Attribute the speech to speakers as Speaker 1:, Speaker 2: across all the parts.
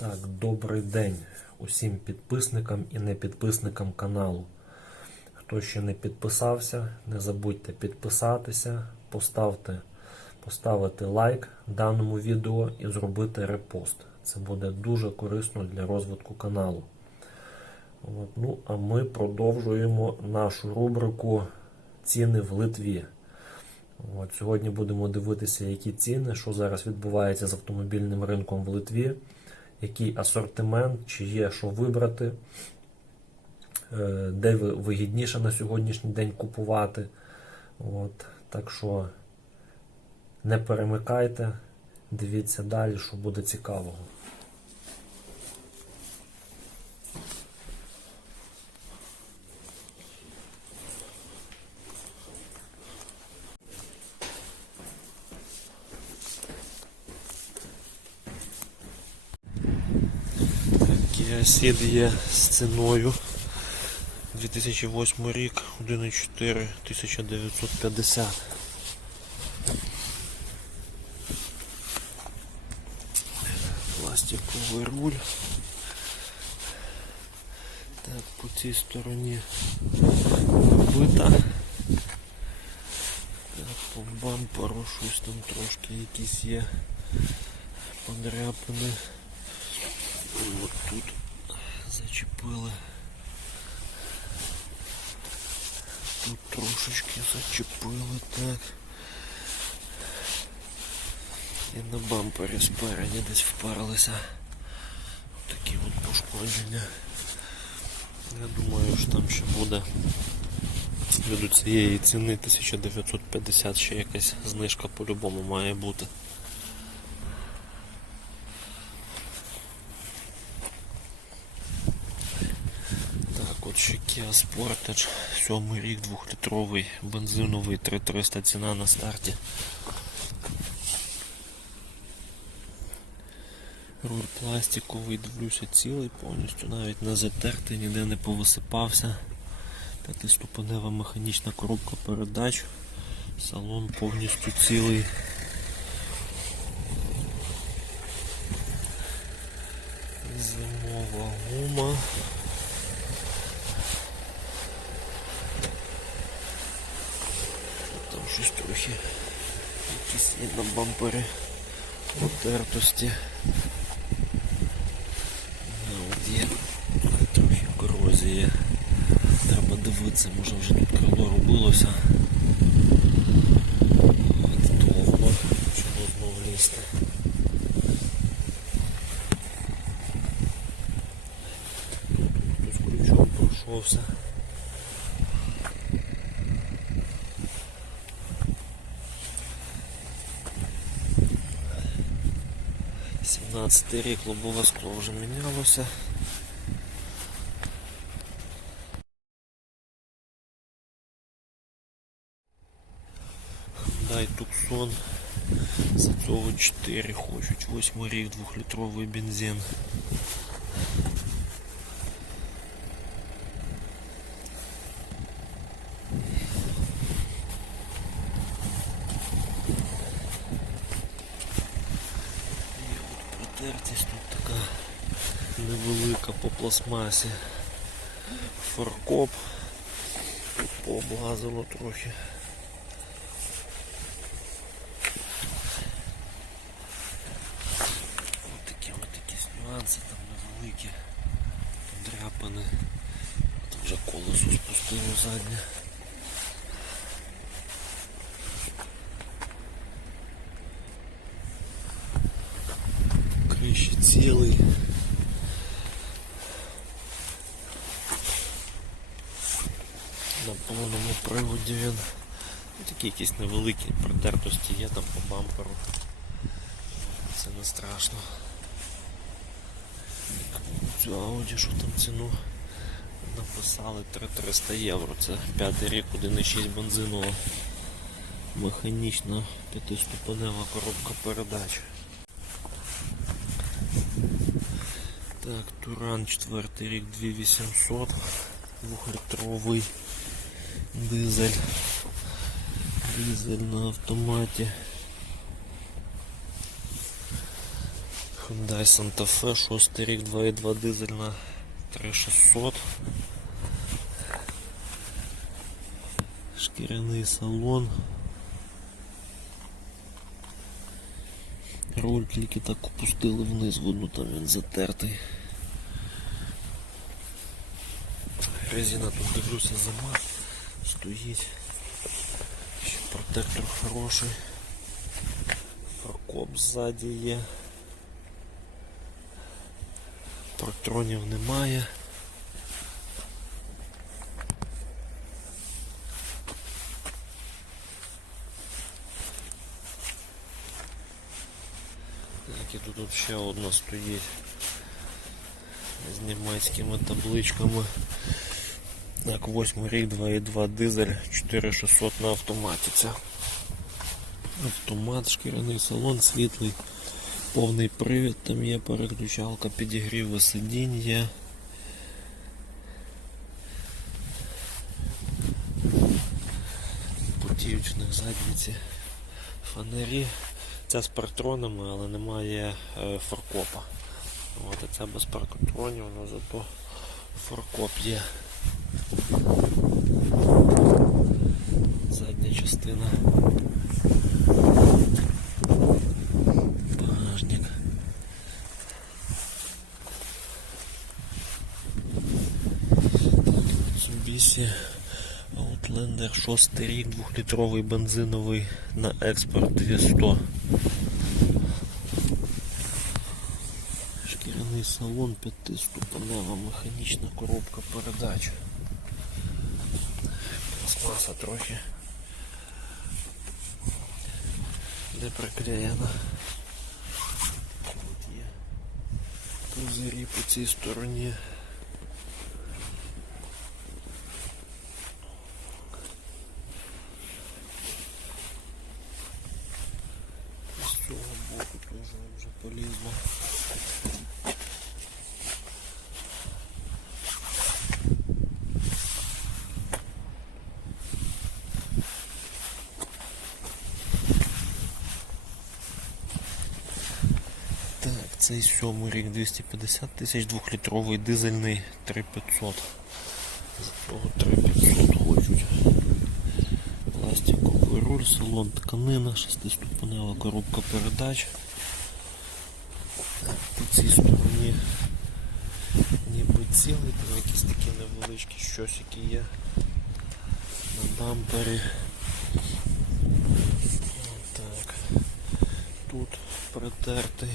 Speaker 1: Так, добрий день усім підписникам і непідписникам каналу. Хто ще не підписався, не забудьте підписатися, поставте, поставити лайк даному відео і зробити репост. Це буде дуже корисно для розвитку каналу. От, ну, а ми продовжуємо нашу рубрику Ціни в Литві. От, сьогодні будемо дивитися, які ціни, що зараз відбувається з автомобільним ринком в Литві, який асортимент, чи є що вибрати, е, де вигідніше на сьогоднішній день купувати. От, так що не перемикайте, дивіться далі, що буде цікавого. Ceed є з ціною 2008 рік 1,4 1950. Пластиковий руль. Так, по цій стороні вбита. Так, по бамперу щось там трошки якісь є подряпини. От тут зачепили. Тут трошечки зачепили так. І на бампері спереді десь впарилися. Такі от пошкодження. Я думаю, що там ще буде від цієї ціни 1950 ще якась знижка по-любому має бути. Так, от Sportage, сьомий рік, двохлітровий, бензиновий, 3300 ціна на старті. Руль пластиковий, дивлюся цілий, повністю навіть не затертий, ніде не повисипався. П'ятиступенева механічна коробка передач. Салон повністю цілий. Зимова гума. Там щось трохи якісь є на бампері потертості. От є трохи корозія. Треба дивитися, може вже тут крило робилося. Довго, чому знов лізти. Тут ключом пройшовся. 17 рік лобове скло вже мінялося. Дай Туксон за цього 4 хочуть. 8 рік, 2-літровий бензин. І от тут така невелика по пластмасі. Фаркоп. Тут пооблазило трохи. Ось такі ось якісь нюанси там невеликі. Подряпини. Там вже колесо спустило заднє. Криші цілий. На повному приводі він. Ну, Такі якісь невеликі протертості є там по бамперу. Це не страшно. Цю Audi, що там ціну написали 3300 євро. Це п'ятий рік 1,6 бензинова. Механічна п'ятиступенева коробка передач. Так, Туран, четвертий рік 2800, двохлітровий дизель. Дизель на автоматі. Hyundai Santa Fe, 6 рік, 2.2 дизельна 3600. Шкіряний салон. Руль тільки так опустили вниз, видно там він затертий. Резина тут дивлюся зима стоїть. Ще протектор хороший. Прокоп ззаді є. Протронів немає. Так, і тут ще одна стоїть з німецькими табличками. Так, 8 рік, 2.2 дизель, 4600 на автоматі. Автомат, шкіряний салон, світлий, повний привід, там є переключалка, підігрів сидінь є. Потіють в них фонарі. Це з партронами, але немає е, фаркопа. От, а це без паркотронів, але зато фаркоп є. Задня частина. Багажник. Mitsubishi Outlander 6 рік, 2-літровий бензиновий на експорт 200. Шкіряний салон, п'ятиступенева механічна коробка передач. Пластмаса трохи не приклеєна. Тут є пузирі по цій стороні. З цього боку теж вже полізло. Так, цей сьомий рік 250 тисяч, двохлітровий дизельний 3500. За цього 3500 хочуть. Пластиковий руль, салон тканина, шестиступенева коробка передач. По цій стороні ніби цілий, там якісь такі невеличкі щосики є на бампері. Тут протертий.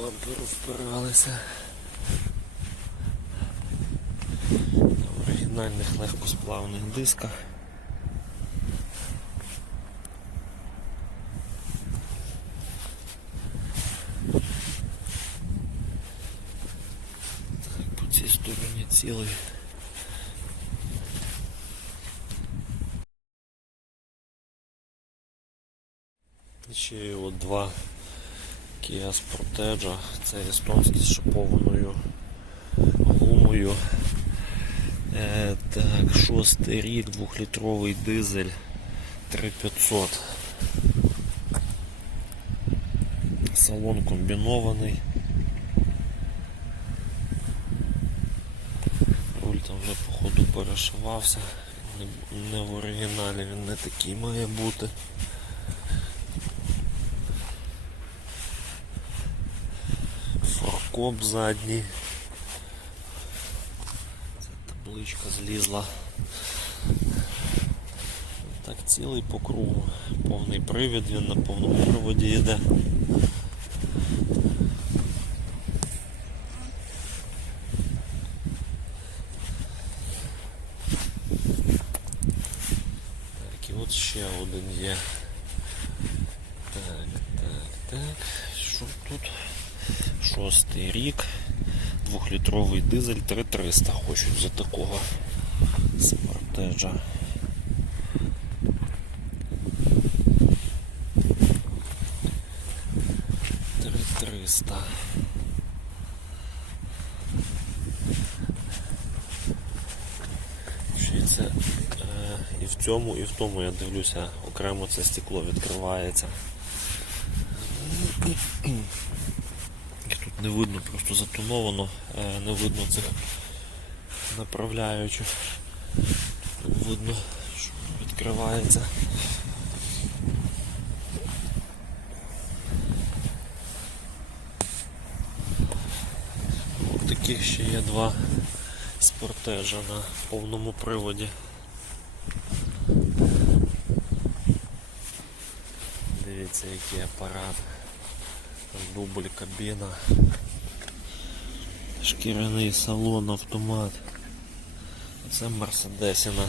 Speaker 1: Десь по. На оригінальних легкосплавних дисках. По цій стороні цілий. Ще от два Kia Sportage. Це естонські з шипованою гумою. Е, так, шостий рік, двохлітровий дизель 3500. Салон комбінований. Руль там вже походу перешивався. Не в оригіналі він не такий має бути. Форкоп задній. Це табличка злізла. Так, цілий по кругу. Повний привід, він на повному приводі йде. Так, і от ще один є. Так, так, так. Що тут? Шостий рік. Двохлітровий дизель 3300 хочуть за такого спортежа. Три триста. Це е, і в цьому, і в тому я дивлюся, окремо це стекло відкривається. Не видно, просто затоновано, е, не видно цих направляючих. Видно, що відкривається. От таких ще є два спортежа на повному приводі. Дивіться, який апарат. Дубль кабіна. Шкіряний салон, автомат. Це Мерседесіна